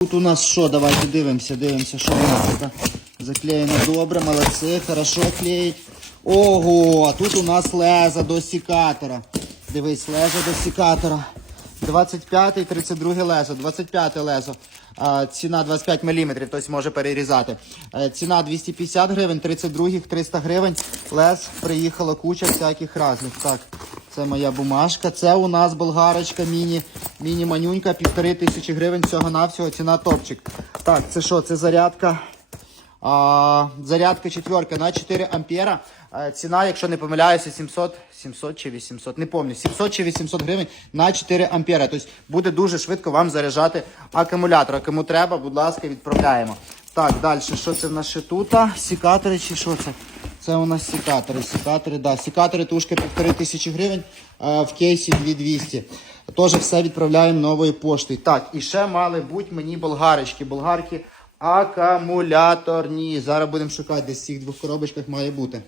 Тут у нас що? Давайте дивимося, дивимося, що у нас тут заклеєно добре, молодці, хорошо клеїть. Ого, тут у нас леза до сікатора. Дивись, лезо до сікатора. 25 і 32 лезо, 25 лезо. Ціна 25 мм, тобто може перерізати. Е, ціна 250 гривень, 32 300 гривень. Лез приїхала куча всяких різних. Так, це моя бумажка. Це у нас болгарочка міні, міні-манюнька, півтори тисячі гривень всього-навсього, ціна топчик. Так, це що? Це зарядка. А, зарядка четверка на 4 ампера. А, ціна, якщо не помиляюся, 700, 700 чи 800, не пам'ятаю, 700 чи 800 гривень на 4 ампера. Тобто буде дуже швидко вам заряджати акумулятор. А Кому треба, будь ласка, відправляємо. Так, далі, що це в нас ще тут? Сікатори чи що це? Це у нас секатори. Сікатори, да. Сікатори тушки півтори тисячі гривень, а в кейсі 2200. Теж все відправляємо новою поштою. Так, і ще мали бути мені болгарочки. Болгарки акумуляторні. Зараз будемо шукати, десь в цих двох коробочках має бути.